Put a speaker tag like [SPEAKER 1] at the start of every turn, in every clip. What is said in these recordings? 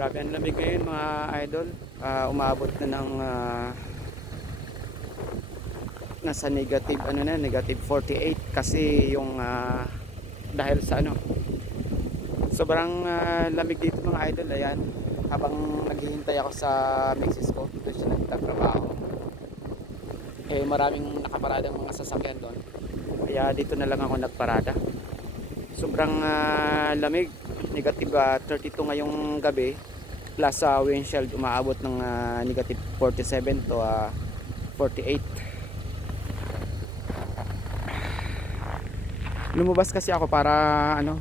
[SPEAKER 1] Grabe ang lamig ngayon mga idol. Ah, umabot na ng ah, nasa negative ano na, negative 48 kasi yung ah, dahil sa ano sobrang ah, lamig dito mga idol. Ayan habang naghihintay ako sa misis ko doon siya nagtatrabaho. Eh maraming nakaparadang mga sasakyan doon. Kaya dito na lang ako nagparada sobrang ah, lamig. Negative ah, 32 ngayong gabi. Plus sa windshield umaabot ng ah, negative 47 to ah, 48 lumabas kasi ako para ano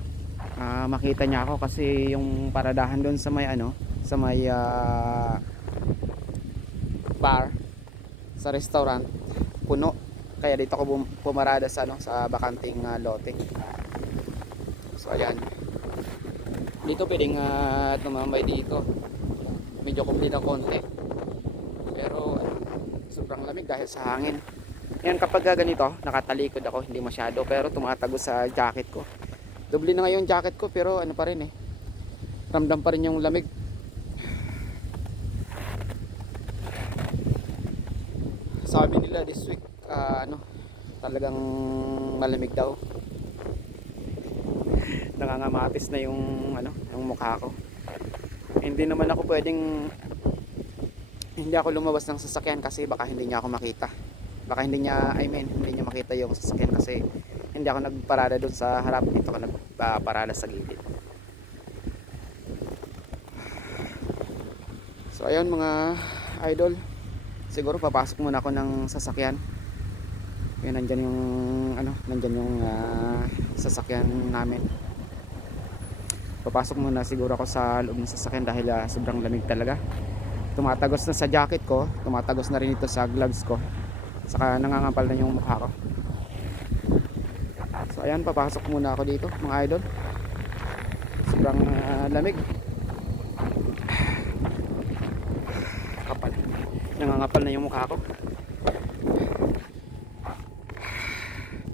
[SPEAKER 1] ah, makita niya ako kasi yung paradahan doon sa may ano sa may ah, bar sa restaurant puno. Kaya dito ako pumarada sa ano sa bakanting ah, lote so ayan. Dito pwedeng uh, tumambay dito. Medyo kumli ng konti. Pero sobrang lamig dahil sa hangin. Yan kapag ganito nakatalikod ako hindi masyado pero tumatagos sa jacket ko. Doble na ngayon jacket ko pero ano pa rin eh. Ramdam pa rin yung lamig. Sabi nila this week ah, ano talagang malamig daw nangangamatis na yung ano yung mukha ko. Hindi naman ako pwedeng hindi ako lumabas ng sasakyan kasi baka hindi niya ako makita. Baka hindi niya I mean hindi niya makita yung sasakyan kasi hindi ako nagparada doon sa harap. Dito ako nagparada sa gilid. So ayun mga idol. Siguro papasok muna ako ng sasakyan. Yun nandyan yung ano nandyan yung ah, sasakyan namin papasok muna siguro ako sa loob ng sasakyan dahil ah, sobrang lamig talaga. Tumatagos na sa jacket ko tumatagos na rin ito sa gloves ko saka nangangampal na yung mukha ko. So ayan papasok muna ako dito mga idol. Sobrang ah, lamig. Kapal. Nangangapal na yung mukha ko